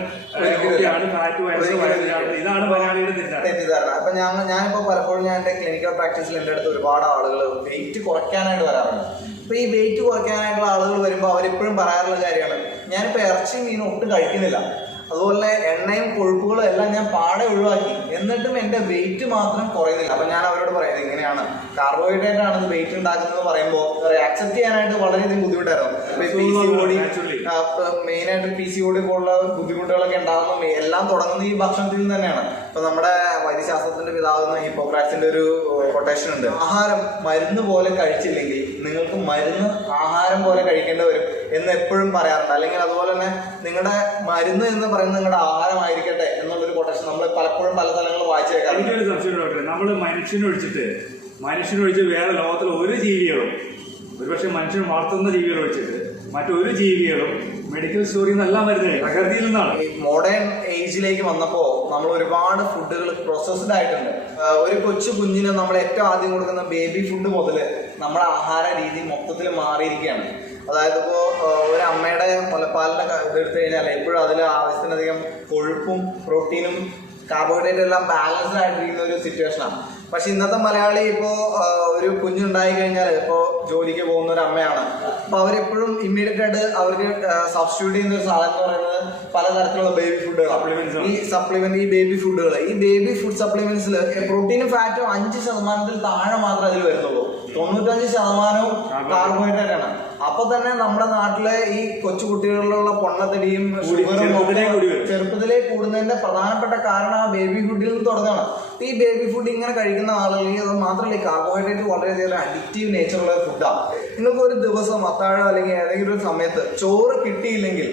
തെറ്റിദ്ധാരണ. അപ്പൊ ഞാനിപ്പോ പലപ്പോഴും ഞാൻ എന്റെ ക്ലിനിക്കൽ പ്രാക്ടീസിൽ എന്റെ അടുത്ത് ഒരുപാട് ആളുകൾ വെയിറ്റ് കുറയ്ക്കാനായിട്ട് വരാറുണ്ട്. അപ്പൊ ഈ വെയിറ്റ് കുറയ്ക്കാനായിട്ടുള്ള ആളുകൾ വരുമ്പോൾ അവരെപ്പോഴും പറയാറുള്ള കാര്യമാണ്, ഞാനിപ്പോ ഇറച്ചിയും മീനും ഒട്ടും കഴിക്കുന്നില്ല, അതുപോലെ എണ്ണയും കൊഴുപ്പുകളും എല്ലാം ഞാൻ പാടെ ഒഴിവാക്കി, എന്നിട്ടും എൻ്റെ വെയിറ്റ് മാത്രം കുറയുന്നില്ല. അപ്പം ഞാൻ അവരോട് പറയുന്നത് ഇങ്ങനെയാണ്, കാർബോഹൈഡ്രേറ്റ് ആണ് വെയിറ്റ് ഉണ്ടാക്കുന്നത് പറയുമ്പോൾ അക്സെപ്റ്റ് ചെയ്യാനായിട്ട് വളരെയധികം ബുദ്ധിമുട്ടായിരുന്നു. മെയിനായിട്ട് PCOD പോലുള്ള ബുദ്ധിമുട്ടുകളൊക്കെ ഉണ്ടാകുന്ന എല്ലാം തുടങ്ങുന്നത് ഈ ഭക്ഷണത്തിൽ നിന്ന് തന്നെയാണ്. ഇപ്പൊ നമ്മുടെ വൈദ്യശാസ്ത്രത്തിന്റെ പിതാവെന്ന ഹിപ്പോക്രാറ്റ്സിന്റെ ഒരു കൊട്ടേഷൻ ഉണ്ട്, ആഹാരം മരുന്ന് പോലെ കഴിച്ചില്ലെങ്കിൽ നിങ്ങൾക്ക് മരുന്ന് ആഹാരം പോലെ കഴിക്കേണ്ടി വരും എന്ന് എപ്പോഴും പറയാറുണ്ട്. അല്ലെങ്കിൽ അതുപോലെ തന്നെ നിങ്ങളുടെ മരുന്ന് എന്ന് പറയുന്നത് നിങ്ങളുടെ ആഹാരമായിരിക്കട്ടെ എന്നുള്ളൊരു കൊട്ടേഷൻ നമ്മൾ പലപ്പോഴും പല സ്ഥലങ്ങളിൽ വായിച്ചു കേൾക്കാം. എനിക്കൊരു സംശയം, നമ്മൾ മനുഷ്യനൊഴിച്ച് വേറെ ലോകത്തിൽ ഒരു ജീവികളും, ഒരുപക്ഷെ മനുഷ്യൻ വളർത്തുന്ന ജീവികൾ ഒഴിച്ചിട്ട് മറ്റൊരു ജീവികളും മെഡിക്കൽ സ്റ്റോറിൽ നിന്നല്ല മരുന്ന് പ്രകൃതിയിൽ നിന്നാണ്. ഈ മോഡേൺ ഏജിലേക്ക് വന്നപ്പോൾ നമ്മൾ ഒരുപാട് ഫുഡുകൾ പ്രോസസ്ഡ് ആയിട്ടുണ്ട്. ഒരു കൊച്ചു കുഞ്ഞിന് നമ്മൾ ഏറ്റവും ആദ്യം കൊടുക്കുന്ന ബേബി ഫുഡ് മുതൽ നമ്മുടെ ആഹാര രീതി മൊത്തത്തിൽ മാറിയിരിക്കുകയാണ്. അതായത് ഇപ്പോൾ ഒരു അമ്മയുടെ മുലപ്പാലിൻ്റെ ഇതെടുത്തു കഴിഞ്ഞാൽ എപ്പോഴും അതിൽ ആവശ്യത്തിനധികം കൊഴുപ്പും പ്രോട്ടീനും കാർബോഹൈഡ്രേറ്റ് എല്ലാം ബാലൻസ്ഡ് ആയിട്ടിരിക്കുന്ന ഒരു സിറ്റുവേഷനാണ്. പക്ഷെ ഇന്നത്തെ മലയാളി ഇപ്പോൾ ഒരു കുഞ്ഞുണ്ടായി കഴിഞ്ഞാൽ ഇപ്പോൾ ജോലിക്ക് പോകുന്ന ഒരു അമ്മയാണ്, അപ്പോൾ അവരെപ്പോഴും ഇമ്മീഡിയറ്റ് ആയിട്ട് അവർക്ക് സബ്സ്റ്റിറ്റ്യൂട്ട് ചെയ്യുന്ന ഒരു സാധനം എന്ന് പറയുന്നത് പലതരത്തിലുള്ള ബേബി ഫുഡുകൾ, ഈ ബേബി ഫുഡുകൾ, ഈ ബേബി ഫുഡ് സപ്ലിമെന്റ്സിൽ പ്രോട്ടീനും ഫാറ്റും 5% താഴെ മാത്രമേ അതിൽ വരുന്നുള്ളൂ. 95% കാർബോഹൈഡ്രേറ്റ് ആണ്. അപ്പൊ തന്നെ നമ്മുടെ നാട്ടിലെ ഈ കൊച്ചു കുട്ടികളിലുള്ള പൊണ്ണത്തടിയും ഷുഗറും ചെറുപ്പത്തിലേ കൂടുന്നതിന്റെ പ്രധാനപ്പെട്ട കാരണം ആ ബേബി ഫുഡിൽ നിന്ന് തുടങ്ങണം. ഈ ബേബി ഫുഡ് ഇങ്ങനെ കഴിക്കുന്ന ആളുകളിൽ അത് മാത്രമല്ല, ഈ കാർബോഹൈഡ്രേറ്റ് വളരെയധികം അഡിക്റ്റീവ് നേച്ചറുള്ള ഫുഡാണ്. നിങ്ങൾക്ക് ഒരു ദിവസം അത്താഴം അല്ലെങ്കിൽ ഏതെങ്കിലും ഒരു സമയത്ത് ചോറ് കിട്ടിയില്ലെങ്കിൽ,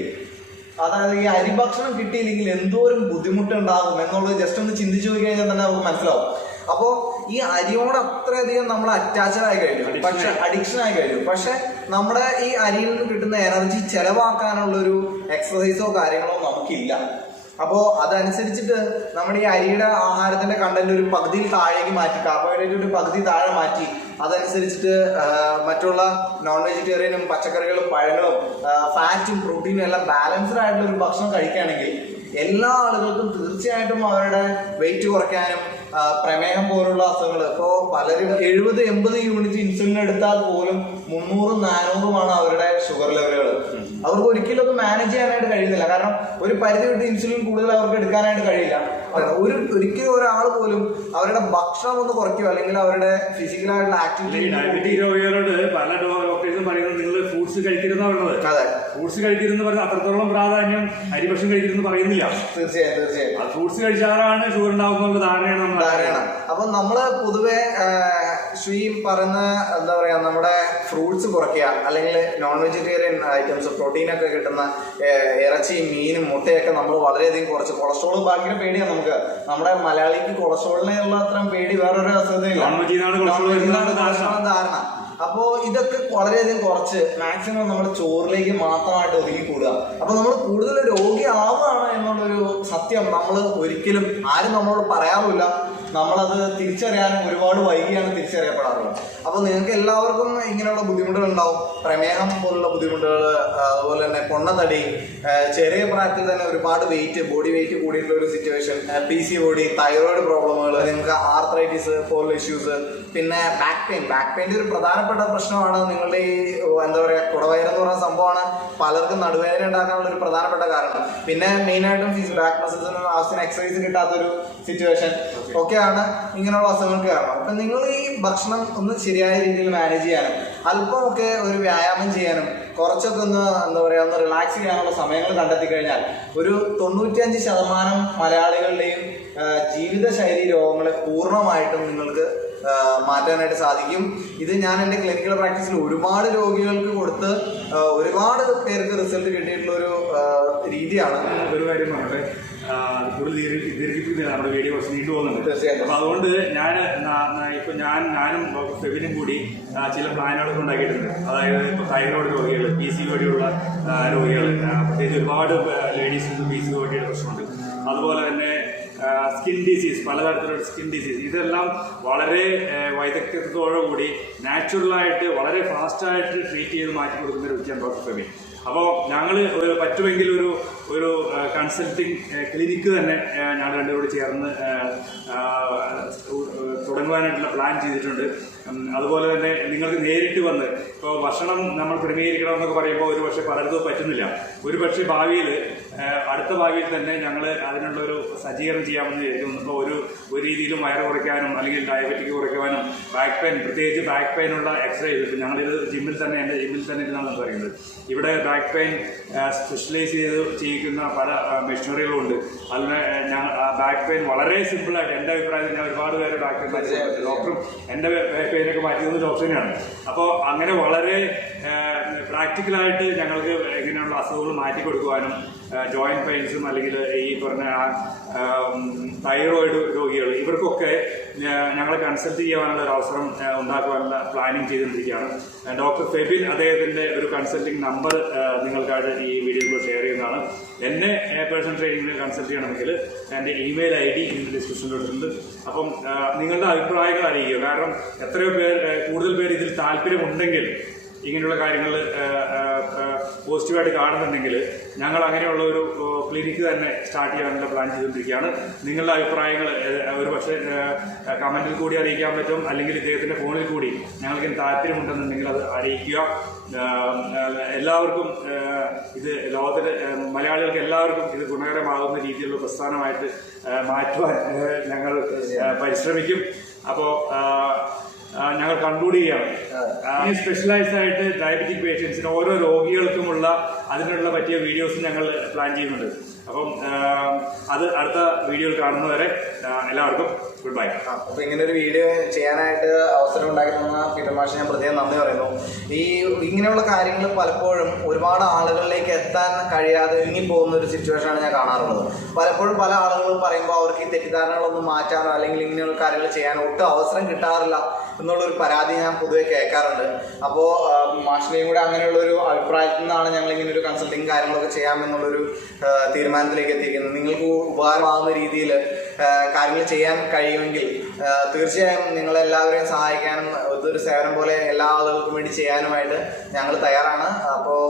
അതായത് ഈ അരിഭക്ഷണം കിട്ടിയില്ലെങ്കിൽ എന്തോരം ബുദ്ധിമുട്ടുണ്ടാകും എന്നുള്ളത് ജസ്റ്റ് ഒന്ന് ചിന്തിച്ചു പോയി കഴിഞ്ഞാൽ തന്നെ നമുക്ക് മനസ്സിലാവും. അപ്പോൾ ഈ അരിയോട് അത്രയധികം നമ്മൾ അറ്റാച്ച്ഡ് ആയി കഴിഞ്ഞു, പക്ഷെ അഡിക്ഷൻ ആയി കഴിഞ്ഞു. പക്ഷെ നമ്മുടെ ഈ അരിയിൽ നിന്ന് കിട്ടുന്ന എനർജി ചെലവാക്കാനുള്ളൊരു എക്സസൈസോ കാര്യങ്ങളോ നമുക്കില്ല. അപ്പോൾ അതനുസരിച്ചിട്ട് നമ്മുടെ ഈ അരിയുടെ ആഹാരത്തിന്റെ കണ്ടന്റ് ഒരു പകുതിയിൽ താഴേക്ക് മാറ്റി, കാർബോഹൈഡ്രേറ്റ് ഒരു പകുതി താഴെ മാറ്റി, അതനുസരിച്ചിട്ട് മറ്റുള്ള നോൺ വെജിറ്റേറിയനും പച്ചക്കറികളും പഴങ്ങളും ഫാറ്റും പ്രോട്ടീനും എല്ലാം ബാലൻസ്ഡ് ആയിട്ടുള്ള ഒരു ഭക്ഷണം കഴിക്കുകയാണെങ്കിൽ എല്ലാ ആളുകൾക്കും തീർച്ചയായിട്ടും അവരുടെ വെയിറ്റ് കുറയ്ക്കാനും പ്രമേഹം പോലുള്ള അസുഖങ്ങൾ, ഇപ്പോൾ പലരും 70-80 യൂണിറ്റ് ഇൻസുലിൻ എടുത്താൽ പോലും 300-400 അവരുടെ ഷുഗർ ലെവലുകൾ. അവർക്ക് ഒരിക്കലും അത് മാനേജ് ചെയ്യാനായിട്ട് കഴിയുന്നില്ല. കാരണം ഒരു പരിധി വിട്ട് ഇൻസുലിൻ കൂടുതൽ അവർക്ക് എടുക്കാനായിട്ട് കഴിയില്ല. ഒരിക്കലും ഒരാൾ പോലും അവരുടെ ഭക്ഷണം ഒന്ന് കുറയ്ക്കുക അല്ലെങ്കിൽ അവരുടെ ഫിസിക്കലായിട്ടുള്ള ആക്ടിവിറ്റി. ഡയബറ്റീസ് രോഗികളോട് പല ഡോക്ടേഴ്സും പറയുന്നത് നിങ്ങൾ ഫ്രൂട്ട്സ് കഴിക്കരുതെന്നാണ് പറയുന്നത്. അതെ, ഫ്രൂട്ട്സ് കഴിക്കരുതെന്ന് പറഞ്ഞാൽ അത്രത്തോളം പ്രാധാന്യം അരിഭക്ഷണം കഴിക്കരുതെന്ന് പറയുന്നില്ല. തീർച്ചയായും ഫ്രൂട്ട്സ് കഴിച്ചാലാണ് ഷുഗർ ഉണ്ടാകുന്ന ധാരണയാണ്. അപ്പൊ നമ്മള് പൊതുവെ ശ്രീ പറയുന്ന എന്താ പറയാ, നമ്മുടെ ഫ്രൂട്ട്സ് കുറയ്ക്കുക അല്ലെങ്കിൽ നോൺ വെജിറ്റേറിയൻ ഐറ്റംസ് പ്രോട്ടീനൊക്കെ കിട്ടുന്ന ഇറച്ചിയും മീനും മുട്ടയൊക്കെ നമ്മൾ വളരെയധികം കുറച്ച്. കൊളസ്ട്രോൾ ഭയങ്കര പേടിയാണ് നമുക്ക്. നമ്മുടെ മലയാളിക്ക് കൊളസ്ട്രോളിനുള്ള അത്രയും പേടി വേറൊരു അസുഖതയില്ല, ധാരണ. അപ്പോൾ ഇതൊക്കെ വളരെയധികം കുറച്ച് മാക്സിമം നമ്മൾ ചോറിലേക്ക് മാത്രമായിട്ട് ഒതുങ്ങിക്കൂടുക. അപ്പോൾ നമ്മൾ കൂടുതൽ രോഗിയാവുകയാണ് എന്നുള്ളൊരു സത്യം നമ്മൾ ഒരിക്കലും ആരും നമ്മളോട് പറയാറില്ല. നമ്മളത് തിരിച്ചറിയാനും ഒരുപാട് വൈകിയാണ് തിരിച്ചറിയപ്പെടാറുള്ളത്. അപ്പോൾ നിങ്ങൾക്ക് എല്ലാവർക്കും ഇങ്ങനെയുള്ള ബുദ്ധിമുട്ടുകൾ ഉണ്ടാവും, പ്രമേഹം പോലുള്ള ബുദ്ധിമുട്ടുകൾ, അതുപോലെ തന്നെ പൊണ്ണത്തടി, ചെറിയ പ്രായത്തിൽ തന്നെ ഒരുപാട് ബോഡി വെയിറ്റ് കൂടിയിട്ടുള്ള ഒരു സിറ്റുവേഷൻ, PCOD, തൈറോയിഡ് പ്രോബ്ലമുകൾ, നിങ്ങൾക്ക് ആർത്രൈറ്റിസ് പോലുള്ള ഇഷ്യൂസ്, പിന്നെ ബാക്ക് പെയിൻ്റെ ഒരു പ്രധാനപ്പെട്ട പ്രശ്നമാണ് നിങ്ങളുടെ ഈ എന്താ പറയുക കുടവയറെന്ന് പറയുന്ന സംഭവമാണ് പലർക്കും നടുവേദന ഉണ്ടാക്കാനുള്ള ഒരു പ്രധാനപ്പെട്ട കാരണം. പിന്നെ മെയിനായിട്ടും ബാക്ക് മസിൽസിന് ആവശ്യത്തിന് എക്സസൈസ് കിട്ടാത്തൊരു സിറ്റുവേഷൻ ഒക്കെയാണ് ഇങ്ങനെയുള്ള അസുഖങ്ങൾക്ക് കാരണം. അപ്പം നിങ്ങൾ ഈ ഭക്ഷണം ഒന്ന് ശരിയായ രീതിയിൽ മാനേജ് ചെയ്യാനും അല്പമൊക്കെ ഒരു വ്യായാമം ചെയ്യാനും കുറച്ചൊക്കെ ഒന്ന് എന്താ പറയുക ഒന്ന് റിലാക്സ് ചെയ്യാനുള്ള സമയങ്ങൾ കണ്ടെത്തി കഴിഞ്ഞാൽ ഒരു 95% മലയാളികളുടെയും ജീവിതശൈലി രോഗങ്ങളെ പൂർണ്ണമായിട്ടും നിങ്ങൾക്ക് മാറ്റാനായിട്ട് സാധിക്കും. ഇത് ഞാൻ എൻ്റെ ക്ലിനിക്കൽ പ്രാക്ടീസിൽ ഒരുപാട് രോഗികൾക്ക് കൊടുത്ത് ഒരുപാട് പേർക്ക് റിസൾട്ട് കിട്ടിയിട്ടുള്ള ഒരു രീതിയാണ്. ഒരു കാര്യം പറഞ്ഞത് കൂടുതൽ ദീർഘിപ്പിക്കുന്നില്ല, നമ്മുടെ വീഡിയോ കുറച്ച് നീണ്ടു പോകുന്നുണ്ട്. തീർച്ചയായിട്ടും. അപ്പോൾ അതുകൊണ്ട് ഞാനും ഫെബിനും കൂടി ചില പ്ലാനുകളൊക്കെ ഉണ്ടാക്കിയിട്ടുണ്ട്. അതായത് ഇപ്പോൾ തൈറോയ്ഡ് രോഗികൾ, PCOD ഉള്ള രോഗികൾ, പ്രത്യേകിച്ച് ഒരുപാട് ലേഡീസിന് PCOD പ്രശ്നമുണ്ട്. അതുപോലെ തന്നെ സ്കിൻ ഡിസീസ്, പലതരത്തിലുള്ള സ്കിൻ ഡിസീസ്, ഇതെല്ലാം വളരെ വൈദഗ്ധ്യത്തോടുകൂടി നാച്ചുറലായിട്ട് വളരെ ഫാസ്റ്റായിട്ട് ട്രീറ്റ് ചെയ്ത് മാറ്റി കൊടുക്കുന്ന ഒരു വ്യക്തിയാണ് ഡോക്ടർ ഫെബിൻ. അപ്പോൾ ഞങ്ങൾ പറ്റുമെങ്കിൽ ഒരു കൺസൾട്ടിങ് ക്ലിനിക്ക് തന്നെ ഞങ്ങൾ രണ്ടുകൂടി ചേർന്ന് തുടങ്ങുവാനായിട്ടുള്ള പ്ലാൻ ചെയ്തിട്ടുണ്ട്. അതുപോലെ തന്നെ നിങ്ങൾക്ക് നേരിട്ട് വന്ന് ഇപ്പോൾ ഭക്ഷണം നമ്മൾ ക്രമീകരിക്കണമെന്നൊക്കെ പറയുമ്പോൾ ഒരുപക്ഷെ പലർക്കും പറ്റുന്നില്ല. ഒരുപക്ഷെ അടുത്ത ഭാവിയിൽ തന്നെ ഞങ്ങൾ അതിനുള്ളൊരു സജ്ജീകരണം ചെയ്യാമെന്ന് വിചാരിക്കുന്നു. ഇപ്പോൾ ഒരു രീതിയിലും വയറ് കുറയ്ക്കാനും അല്ലെങ്കിൽ ഡയബറ്റിക് കുറയ്ക്കുവാനും ബാക്ക് പെയിൻ, പ്രത്യേകിച്ച് ബാക്ക് പെയിനുള്ള എക്സ്റേ ചെയ്തിട്ട് ഞങ്ങളിത് എൻ്റെ ജിമ്മിൽ തന്നെ ഇരുന്നാണ് പറയുന്നത്. ഇവിടെ ബാക്ക് പെയിൻ സ്പെഷ്യലൈസ് ചെയ്ത് ചെയ്യിക്കുന്ന പല മെഷീനറികളുണ്ട്. അതിന് ബാക്ക് പെയിൻ വളരെ സിമ്പിളായിട്ട്, എൻ്റെ അഭിപ്രായത്തിൽ ഞാൻ ഒരുപാട് പേര് ബാക്ക് പെയിൻ ഡോക്ടറും എൻ്റെ പെയിനൊക്കെ മാറ്റിയത് ഡോക്ടറിനാണ്. അപ്പോൾ അങ്ങനെ വളരെ പ്രാക്ടിക്കലായിട്ട് ഞങ്ങൾക്ക് ഇങ്ങനെയുള്ള അസുഖങ്ങൾ മാറ്റി കൊടുക്കുവാനും ജോയിൻറ്റ് പെയിൻസും അല്ലെങ്കിൽ ഈ പറഞ്ഞ തൈറോയിഡ് രോഗികൾ ഇവർക്കൊക്കെ ഞങ്ങളെ കൺസൾട്ട് ചെയ്യാനുള്ള ഒരു അവസരം ഉണ്ടാക്കുവാനുള്ള പ്ലാനിങ് ചെയ്തുകൊണ്ടിരിക്കുകയാണ്. ഡോക്ടർ ഫെബിൻ അദ്ദേഹത്തിൻ്റെ ഒരു കൺസൾട്ടിങ് നമ്പർ നിങ്ങൾക്കായിട്ട് ഈ വീഡിയോയിൽ ഷെയർ ചെയ്യുന്നതാണ്. എന്നെ പേഴ്സണൽ ട്രെയിനിങ്ങിന് കൺസൾട്ട് ചെയ്യണമെങ്കിൽ എൻ്റെ ഇമെയിൽ ID ഇതിൻ്റെ ഡിസ്ക്രിപ്ഷനിലിട്ടുണ്ട്. അപ്പം നിങ്ങളുടെ അഭിപ്രായങ്ങൾ അറിയിക്കുക. കാരണം എത്രയോ കൂടുതൽ പേർ ഇതിൽ താല്പര്യമുണ്ടെങ്കിൽ, ഇങ്ങനെയുള്ള കാര്യങ്ങൾ പോസിറ്റീവായിട്ട് കാണുന്നുണ്ടെങ്കിൽ ഞങ്ങൾ അങ്ങനെയുള്ള ഒരു ക്ലിനിക്ക് തന്നെ സ്റ്റാർട്ട് ചെയ്യാനുള്ള പ്ലാൻ ചെയ്തുകൊണ്ടിരിക്കുകയാണ്. നിങ്ങളുടെ അഭിപ്രായങ്ങൾ ഒരു പക്ഷേ കമൻറ്റിൽ കൂടി അറിയിക്കാൻ പറ്റും, അല്ലെങ്കിൽ ഇദ്ദേഹത്തിൻ്റെ ഫോണിൽ കൂടി ഞങ്ങൾക്ക് താല്പര്യമുണ്ടെന്നുണ്ടെങ്കിൽ അത് അറിയിക്കുക. എല്ലാവർക്കും ഇത് ലോകത്തിലെ മലയാളികൾക്ക് എല്ലാവർക്കും ഇത് ഗുണകരമാകുന്ന രീതിയിലുള്ള പ്രസ്ഥാനമായിട്ട് മാറ്റുവാൻ ഞങ്ങൾ പരിശ്രമിക്കും. അപ്പോൾ ഞങ്ങൾ കൺക്ലൂഡ് ചെയ്യുകയാണ്. ഈ സ്പെഷ്യലൈസ്ഡ് ആയിട്ട് ഡയബറ്റിക് പേഷ്യൻസിന് ഓരോ രോഗികൾക്കുമുള്ള അതിനുള്ള പറ്റിയ വീഡിയോസ് ഞങ്ങൾ പ്ലാൻ ചെയ്യുന്നുണ്ട്. അപ്പം അത് അടുത്ത വീഡിയോയിൽ കാണുന്നവരെ എല്ലാവർക്കും ഗുഡ് ബൈ. അപ്പോൾ ഇങ്ങനെ ഒരു വീഡിയോ ചെയ്യാനായിട്ട് അവസരം ഉണ്ടാക്കി തന്ന പീറ്റർ മാഷ് ഞാൻ പ്രത്യേകം നന്ദി പറയുന്നു. ഇങ്ങനെയുള്ള കാര്യങ്ങൾ പലപ്പോഴും ഒരുപാട് ആളുകളിലേക്ക് എത്താൻ കഴിയാതെ ഇറങ്ങിപ്പോകുന്ന ഒരു സിറ്റുവേഷനാണ് ഞാൻ കാണാറുള്ളത്. പലപ്പോഴും പല ആളുകളും പറയുമ്പോൾ അവർക്ക് ഈ തെറ്റിദ്ധാരണകളൊന്നും മാറ്റാനോ അല്ലെങ്കിൽ ഇങ്ങനെയുള്ള കാര്യങ്ങൾ ചെയ്യാനോ ഒട്ടും അവസരം കിട്ടാറില്ല എന്നുള്ളൊരു പരാതി ഞാൻ പൊതുവെ കേൾക്കാറുണ്ട്. അപ്പോൾ മാഷിനെയും കൂടെ അങ്ങനെയുള്ളൊരു അഭിപ്രായത്തിൽ നിന്നാണ് ഞങ്ങൾ ഇങ്ങനെ ഒരു കൺസൾട്ടിങ് കാര്യങ്ങളൊക്കെ ചെയ്യാമെന്നുള്ളൊരു തീരുമാനത്തിലേക്ക് എത്തിക്കുന്നത്. നിങ്ങൾക്ക് ഉപകാരമാകുന്ന രീതിയിൽ കാര്യങ്ങൾ ചെയ്യാൻ കഴിയുമെങ്കിൽ തീർച്ചയായും നിങ്ങളെല്ലാവരെയും സഹായിക്കാനും ഇതൊരു സേവനം പോലെ എല്ലാ ആളുകൾക്കും വേണ്ടി ചെയ്യാനുമായിട്ട് ഞങ്ങൾ തയ്യാറാണ്. അപ്പോൾ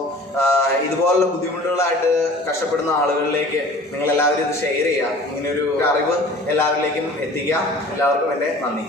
ഇതുപോലുള്ള ബുദ്ധിമുട്ടുകളായിട്ട് കഷ്ടപ്പെടുന്ന ആളുകളിലേക്ക് നിങ്ങളെല്ലാവരും ഇത് ഷെയർ ചെയ്യുക. ഇങ്ങനെയൊരു അറിവ് എല്ലാവരിലേക്കും എത്തിക്കുക. എല്ലാവർക്കും എൻ്റെ നന്ദി.